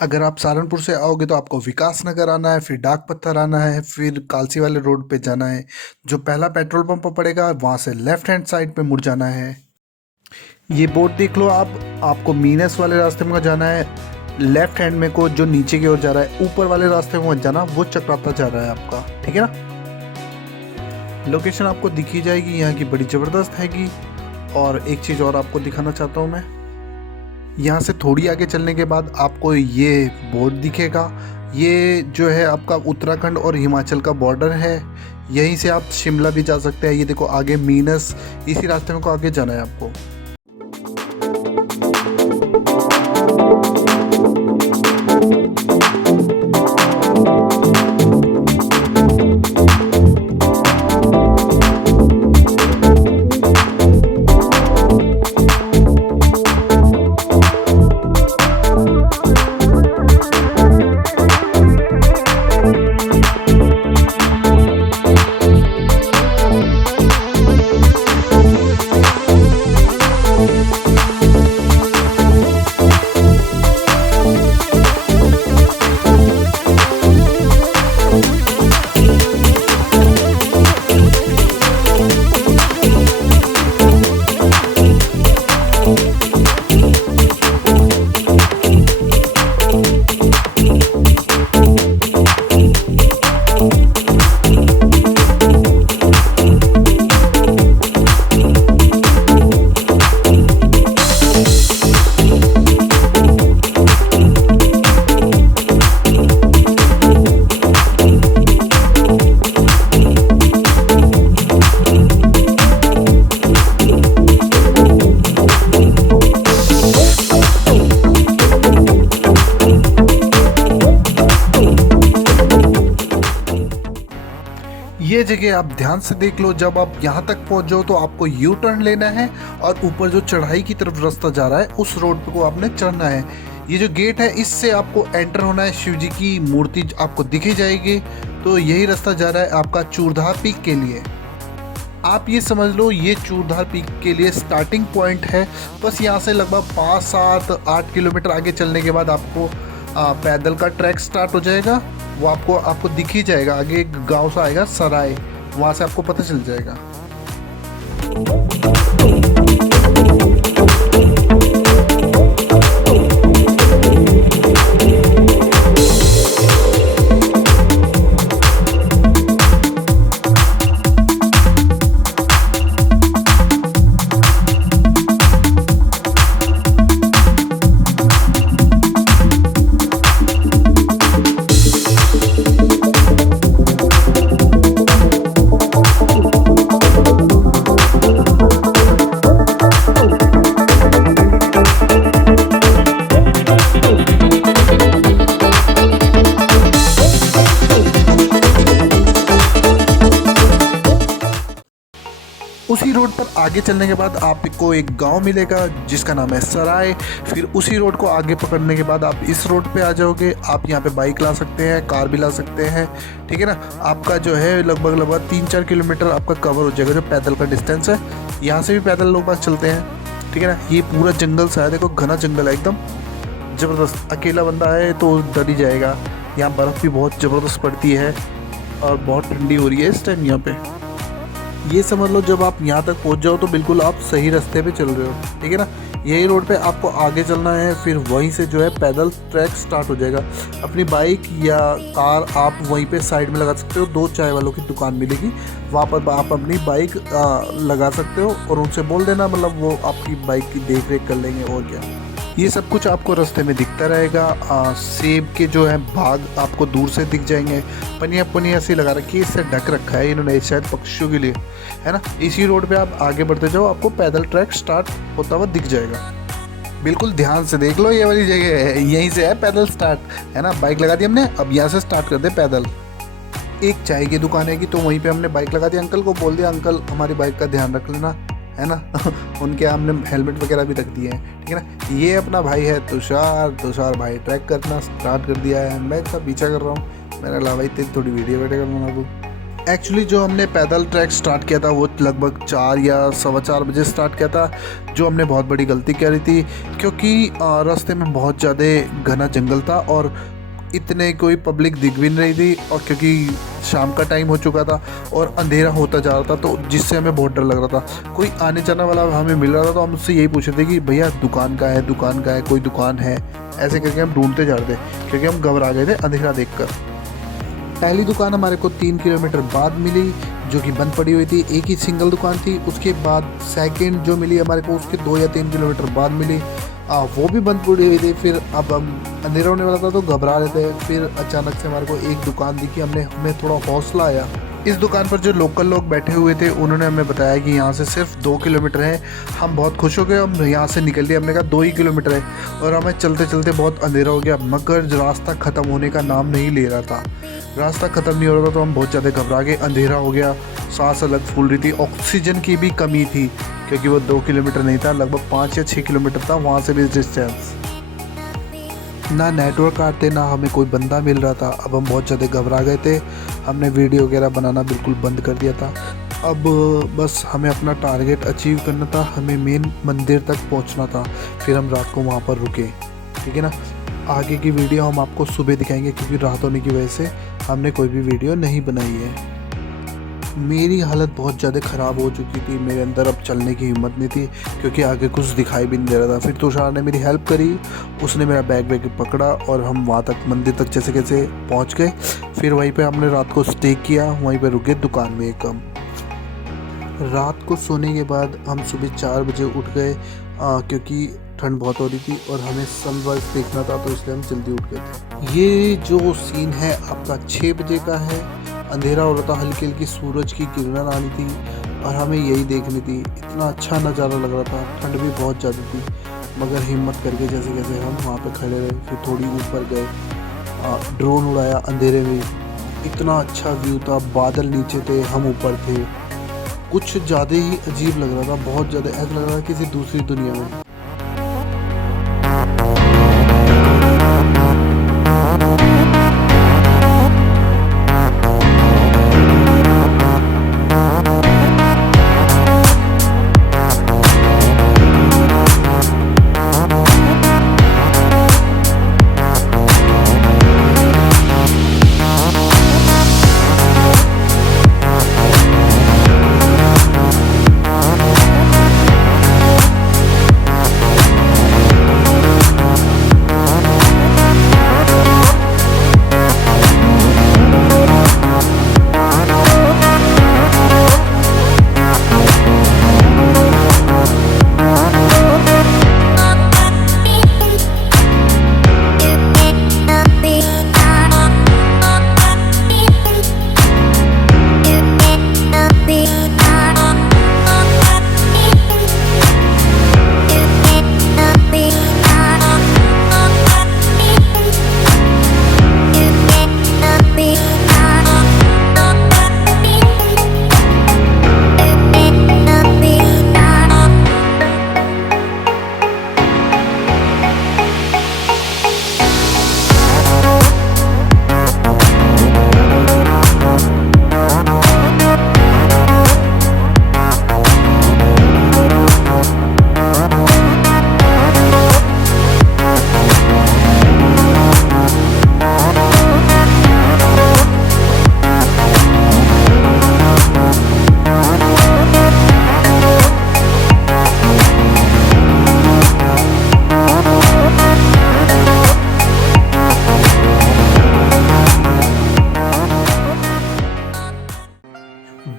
अगर आप सहारनपुर से आओगे तो आपको विकास नगर आना है, फिर डाक पत्थर आना है, फिर कालसी वाले रोड पे जाना है। जो पहला पेट्रोल पंप पड़ेगा वहाँ से लेफ्ट हैंड साइड पे मुड़ जाना है। ये बोर्ड देख लो आप, आपको मीनस वाले रास्ते में जाना है। लेफ्ट हैंड में को जो नीचे की ओर जा रहा है, ऊपर वाले रास्ते में मत जाना, वो चक्राता जा रहा है आपका, ठीक है ना। लोकेशन आपको दिखी जाएगी, यहाँ की बड़ी ज़बरदस्त हैगी। और एक चीज़ और आपको दिखाना चाहता हूँ मैं, यहाँ से थोड़ी आगे चलने के बाद आपको ये बोर्ड दिखेगा। ये जो है आपका उत्तराखंड और हिमाचल का बॉर्डर है। यहीं से आप शिमला भी जा सकते हैं। ये देखो आगे मीनस, इसी रास्ते में को आगे जाना है आपको। ये जगह आप ध्यान से देख लो। जब आप यहाँ तक पहुँच जाओ तो आपको यू टर्न लेना है और ऊपर जो चढ़ाई की तरफ रास्ता जा रहा है उस रोड पे को आपने चढ़ना है। ये जो गेट है इससे आपको एंटर होना है। शिव जी की मूर्ति आपको दिखी जाएगी। तो यही रास्ता जा रहा है आपका चूरधार पीक के लिए। आप ये समझ लो ये चूरधार पीक के लिए स्टार्टिंग पॉइंट है। बस यहाँ से लगभग 5, 7, 8 किलोमीटर आगे चलने के बाद आपको पैदल का ट्रैक स्टार्ट हो जाएगा। वो आपको दिख ही जाएगा। आगे एक गांव सा आएगा सराय, वहाँ से आपको पता चल जाएगा। उसी रोड पर आगे चलने के बाद आपको एक गांव मिलेगा जिसका नाम है सराय। फिर उसी रोड को आगे पकड़ने के बाद आप इस रोड पे आ जाओगे। आप यहाँ पे बाइक ला सकते हैं, कार भी ला सकते हैं, ठीक है ना। आपका जो है लगभग 3-4 किलोमीटर आपका कवर हो जाएगा जो पैदल का डिस्टेंस है। यहाँ से भी पैदल लोग पास चलते हैं, ठीक है ना। ये पूरा जंगल सा है, देखो घना जंगल है एकदम ज़बरदस्त। अकेला बंदा है तो डर ही जाएगा। यहाँ बर्फ़ भी बहुत ज़बरदस्त पड़ती है और बहुत ठंडी हो रही है इस टाइम यहाँ पे। ये समझ लो जब आप यहाँ तक पहुँच जाओ तो बिल्कुल आप सही रास्ते पे चल रहे हो, ठीक है ना। यही रोड पे आपको आगे चलना है। फिर वहीं से जो है पैदल ट्रैक स्टार्ट हो जाएगा। अपनी बाइक या कार आप वहीं पे साइड में लगा सकते हो। 2 चाय वालों की दुकान मिलेगी, वहाँ पर आप अपनी बाइक लगा सकते हो और उनसे बोल देना, मतलब वो आपकी बाइक की देख रेख कर लेंगे। और क्या, ये सब कुछ आपको रास्ते में दिखता रहेगा। सेब के जो है बाग आपको दूर से दिख जाएंगे। पनिया पनिया सी लगा रखी है, इससे ढक रखा है इन्होंने शायद पक्षियों के लिए, है ना। इसी रोड पे आप आगे बढ़ते जाओ, आपको पैदल ट्रैक स्टार्ट होता हुआ दिख जाएगा। बिल्कुल ध्यान से देख लो, ये वाली जगह है, यहीं से है पैदल स्टार्ट, है ना। बाइक लगा दी हमने, अब यहाँ से स्टार्ट कर दे पैदल। एक चाय की दुकान है कि तो वहीं पे हमने बाइक लगा दी। अंकल को बोल दिया, अंकल हमारी बाइक का ध्यान रख लेना, है ना। उनके हमने हेलमेट वगैरह भी रख दिए हैं, ठीक है ना। ये अपना भाई है तुषार भाई ट्रैक करना स्टार्ट कर दिया है। मैं इसका पीछा कर रहा हूँ। मैंने कहा भाई तेरी थोड़ी वीडियो बना दूँ। एक्चुअली जो हमने पैदल ट्रैक स्टार्ट किया था वो लगभग 4 या 4:15 बजे स्टार्ट किया था, जो हमने बहुत बड़ी गलती करी थी, क्योंकि रास्ते में बहुत ज़्यादा घना जंगल था और इतने कोई पब्लिक दिख भी नहीं रही थी, और क्योंकि शाम का टाइम हो चुका था और अंधेरा होता जा रहा था, तो जिससे हमें बहुत डर लग रहा था। कोई आने जाने वाला हमें मिल रहा था तो हम उससे यही पूछ रहे थे कि भैया दुकान का है, दुकान का है, कोई दुकान है, ऐसे करके हम ढूंढते जा रहे थे क्योंकि हम घबरा गए थे अंधेरा देखकर। पहली दुकान हमारे को 3 किलोमीटर बाद मिली, जो कि बंद पड़ी हुई थी, एक ही सिंगल दुकान थी। उसके बाद सेकंड जो मिली हमारे को उसके 2 या 3 किलोमीटर बाद मिली, वो भी बंद पड़ी हुई थी। फिर अब हम अंधेरा होने वाला था तो घबरा रहे थे, फिर अचानक से हमारे को एक दुकान दिखी, हमें थोड़ा हौसला आया। इस दुकान पर जो लोकल लोग बैठे हुए थे उन्होंने हमें बताया कि यहाँ से सिर्फ 2 किलोमीटर है। हम बहुत खुश हो गए, हम यहाँ से निकल लिए, हमने कहा 2 ही किलोमीटर है, और हमें चलते चलते बहुत अंधेरा हो गया, मगर रास्ता ख़त्म होने का नाम नहीं ले रहा था। रास्ता ख़त्म नहीं हो रहा था तो हम बहुत ज़्यादा घबरा गए, अंधेरा हो गया, सांस अलग फूल रही थी, ऑक्सीजन की भी कमी थी क्योंकि वो 2 किलोमीटर नहीं था, लगभग 5 या 6 किलोमीटर था वहाँ से भी डिस्टेंस। ना नेटवर्क आते, ना हमें कोई बंदा मिल रहा था। अब हम बहुत ज़्यादा घबरा गए थे, हमने वीडियो वगैरह बनाना बिल्कुल बंद कर दिया था। अब बस हमें अपना टारगेट अचीव करना था, हमें मेन मंदिर तक पहुंचना था। फिर हम रात को वहां पर रुके, ठीक है ना। आगे की वीडियो हम आपको सुबह दिखाएंगे क्योंकि रात होने की वजह से हमने कोई भी वीडियो नहीं बनाई है। मेरी हालत बहुत ज़्यादा ख़राब हो चुकी थी, मेरे अंदर अब चलने की हिम्मत नहीं थी क्योंकि आगे कुछ दिखाई भी नहीं दे रहा था। फिर तुषार ने मेरी हेल्प करी, उसने मेरा बैग पकड़ा और हम वहाँ तक मंदिर तक जैसे कैसे पहुँच गए। फिर वहीं पे हमने रात को स्टे किया, वहीं पे रुके दुकान में एक हम। रात को सोने के बाद हम सुबह 4 बजे उठ गए क्योंकि ठंड बहुत हो रही थी और हमें सनराइज देखना था, तो इसलिए हम जल्दी उठ गए थे। ये जो सीन है आपका 6 बजे का है, अंधेरा हो रहा था, हल्की हल्की सूरज की किरणें आनी थी और हमें यही देखनी थी। इतना अच्छा नज़ारा लग रहा था, ठंड भी बहुत ज़्यादा थी, मगर हिम्मत करके जैसे कैसे हम वहाँ पे खड़े रहे। फिर थोड़ी ऊपर गए, ड्रोन उड़ाया अंधेरे में, इतना अच्छा व्यू था, बादल नीचे थे, हम ऊपर थे। कुछ ज़्यादा ही अजीब लग रहा था, बहुत ज़्यादा ऐसा लग रहा था किसी दूसरी दुनिया में।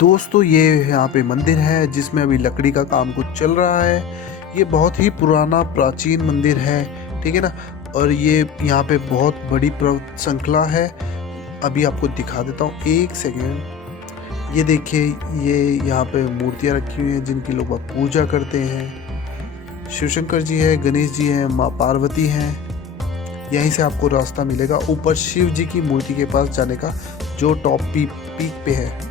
दोस्तों ये यहाँ पे मंदिर है जिसमें अभी लकड़ी का काम कुछ चल रहा है। ये बहुत ही पुराना प्राचीन मंदिर है, ठीक है ना। और ये यहाँ पे बहुत बड़ी श्रृंखला है, अभी आपको दिखा देता हूँ, एक सेकेंड। ये देखिए, ये यहाँ पे मूर्तियाँ रखी हुई हैं जिनकी लोग पूजा करते हैं। शिवशंकर जी है, गणेश जी हैं, माँ पार्वती हैं। यहीं से आपको रास्ता मिलेगा ऊपर शिव जी की मूर्ति के पास जाने का, जो टॉप पीक पे है।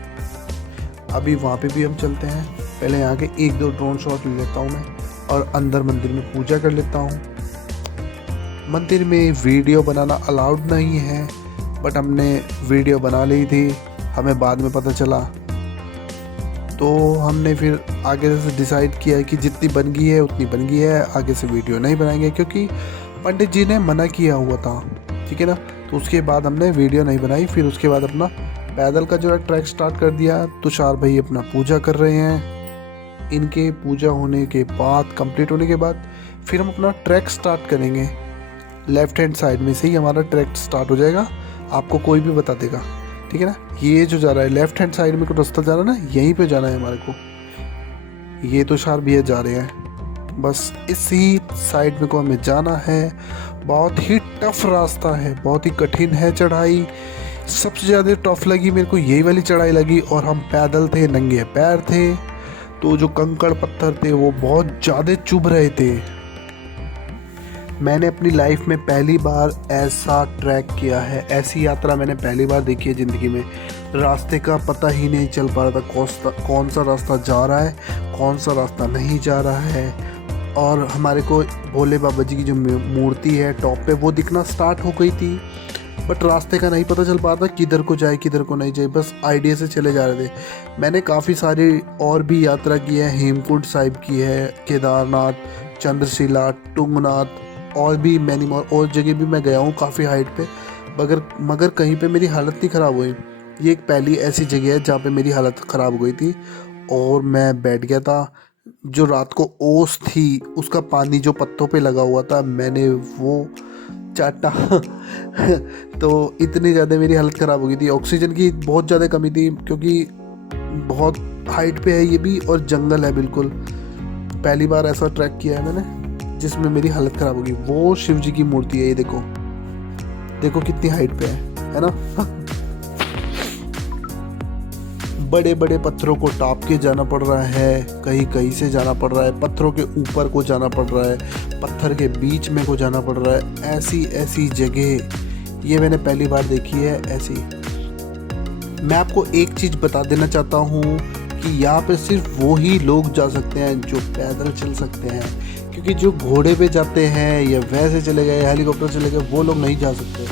अभी वहाँ पे भी हम चलते हैं, पहले यहाँ के 1-2 ड्रोन शॉट ले लेता हूँ मैं और अंदर मंदिर में पूजा कर लेता हूँ। मंदिर में वीडियो बनाना अलाउड नहीं है, बट हमने वीडियो बना ली थी हमें बाद में पता चला। तो हमने फिर आगे से डिसाइड किया कि जितनी बन गई है उतनी बन गई है, आगे से वीडियो नहीं बनाएंगे, क्योंकि पंडित जी ने मना किया हुआ था, ठीक है ना। तो उसके बाद हमने वीडियो नहीं बनाई। फिर उसके बाद अपना पैदल का जो है ट्रैक स्टार्ट कर दिया। तुषार भाई अपना पूजा कर रहे हैं। इनके पूजा होने के बाद, कंप्लीट होने के बाद, फिर हम अपना ट्रैक स्टार्ट करेंगे। लेफ्ट हैंड साइड में से ही हमारा ट्रैक स्टार्ट हो जाएगा, आपको कोई भी बता देगा, ठीक है ना। ये जो जा रहा है लेफ्ट हैंड साइड में को रास्ता जा रहा है ना, यहीं पे जाना है हमारे को। ये तुषार भैया जा रहे हैं, बस इसी साइड में को हमें जाना है। बहुत ही टफ रास्ता है, बहुत ही कठिन है चढ़ाई। सबसे ज़्यादा टफ लगी मेरे को यही वाली चढ़ाई लगी, और हम पैदल थे, नंगे पैर थे, तो जो कंकड़ पत्थर थे वो बहुत ज़्यादा चुभ रहे थे। मैंने अपनी लाइफ में पहली बार ऐसा ट्रैक किया है, ऐसी यात्रा मैंने पहली बार देखी है ज़िंदगी में। रास्ते का पता ही नहीं चल पा रहा था, कौन सा रास्ता जा रहा है, कौन सा रास्ता नहीं जा रहा है। और हमारे को भोले बाबा जी की जो मूर्ति है टॉप पे, वो दिखना स्टार्ट हो गई थी, बट रास्ते का नहीं पता चल पा रहा था किधर को जाए किधर को नहीं जाए, बस आइडिया से चले जा रहे थे। मैंने काफ़ी सारी और भी यात्रा की है, हेमकुंड साहिब की है, केदारनाथ, चंद्रशिला, तुंगनाथ, और भी मैनी मोर और जगह भी मैं गया हूँ काफ़ी हाइट पे, मगर कहीं पे मेरी हालत नहीं ख़राब हुई। ये एक पहली ऐसी जगह है जहाँ पे मेरी हालत ख़राब हो गई थी और मैं बैठ गया था। जो रात को ओस थी उसका पानी जो पत्तों पे लगा हुआ था, मैंने वो चाटा तो इतनी ज़्यादा मेरी हालत ख़राब हो गई थी। ऑक्सीजन की बहुत ज़्यादा कमी थी, क्योंकि बहुत हाइट पे है ये भी और जंगल है बिल्कुल। पहली बार ऐसा ट्रैक किया है मैंने जिसमें मेरी हालत ख़राब होगी। वो शिव जी की मूर्ति है, ये देखो, देखो कितनी हाइट पे है ना। बड़े बड़े पत्थरों को टाप के जाना पड़ रहा है, कहीं कहीं से जाना पड़ रहा है, पत्थरों के ऊपर को जाना पड़ रहा है, पत्थर के बीच में को जाना पड़ रहा है। ऐसी ऐसी जगह ये मैंने पहली बार देखी है ऐसी। मैं आपको एक चीज़ बता देना चाहता हूँ कि यहाँ पे सिर्फ वो ही लोग जा सकते हैं जो पैदल चल सकते हैं, क्योंकि जो घोड़े पे जाते हैं या वैसे चले गए, हेलीकॉप्टर चले गए, वो लोग नहीं जा सकते।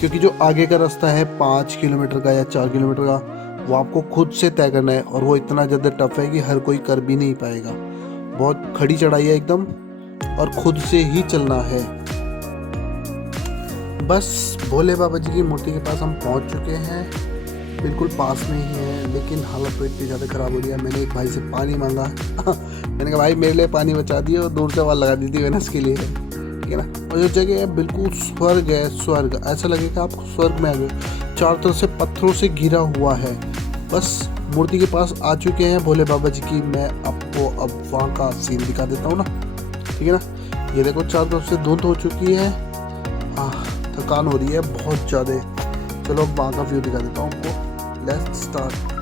क्योंकि जो आगे का रास्ता है 5 किलोमीटर का या 4 किलोमीटर का, वो आपको खुद से तय करना है, और वो इतना ज़्यादा टफ है कि हर कोई कर भी नहीं पाएगा। बहुत खड़ी चढ़ाई है एकदम, और खुद से ही चलना है। बस भोले बाबा जी की मूर्ति के पास हम पहुंच चुके हैं, बिल्कुल पास में ही है, लेकिन हालत तो इतनी ज़्यादा ख़राब हो रही है। मैंने एक भाई से पानी मांगा मैंने कहा भाई मेरे लिए पानी बचा दिए, और दूर से आवाज़ लगा दी थी मैंने उसके लिए, ठीक है ना। और जो जगह है बिल्कुल स्वर्ग है, स्वर्ग, ऐसा लगेगा आप स्वर्ग में आ गए। चारों तरफ से पत्थरों से घिरा हुआ है। बस मूर्ति के पास आ चुके हैं भोले बाबा जी की। मैं आपको अब वहाँ का सीन दिखा देता हूँ ना, ठीक है ना। ये देखो चारों तरफ से धुंध हो चुकी है, थकान हो रही है बहुत ज़्यादा। चलो अब वहाँ का व्यू दिखा देता हूँ आपको। Let's start.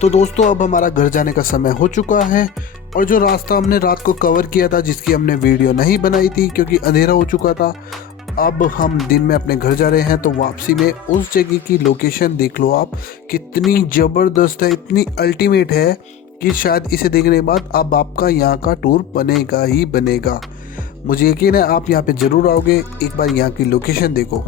तो दोस्तों अब हमारा घर जाने का समय हो चुका है, और जो रास्ता हमने रात को कवर किया था, जिसकी हमने वीडियो नहीं बनाई थी क्योंकि अंधेरा हो चुका था, अब हम दिन में अपने घर जा रहे हैं। तो वापसी में उस जगह की लोकेशन देख लो आप, कितनी ज़बरदस्त है, इतनी अल्टीमेट है कि शायद इसे देखने के बाद अब आपका यहाँ का टूर बनेगा ही बनेगा। मुझे यकीन है आप यहाँ पे ज़रूर आओगे। एक बार यहाँ की लोकेशन देखो।